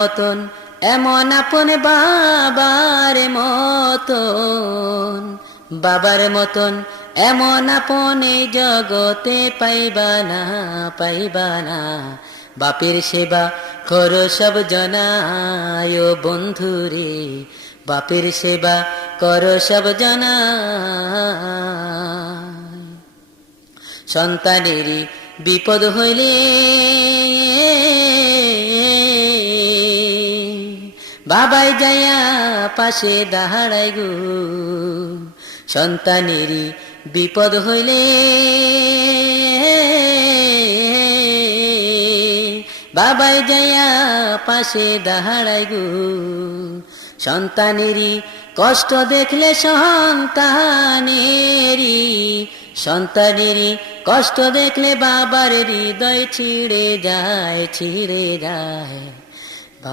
মতন এমন আপন বাবার মতন, বাবার মতন এমন আপন এই জগতে পাইবা না, পাইবা না। বাপের সেবা করো সব জনায় ও বন্ধুরে, বাপের সেবা করো সব জনায়। সন্তানেরই বিপদ হইলে বাবাই যায়া পাশে দাঁড়ায় গো, সন্তানেরই বিপদ হইলে বাবাই যায়া পাশে দাঁড়ায় গো। সন্তানেরই কষ্ট দেখলে সন্তানেরই কষ্ট দেখলে বাবার হৃদয় ছিঁড়ে যায়, ছিঁড়ে যায়।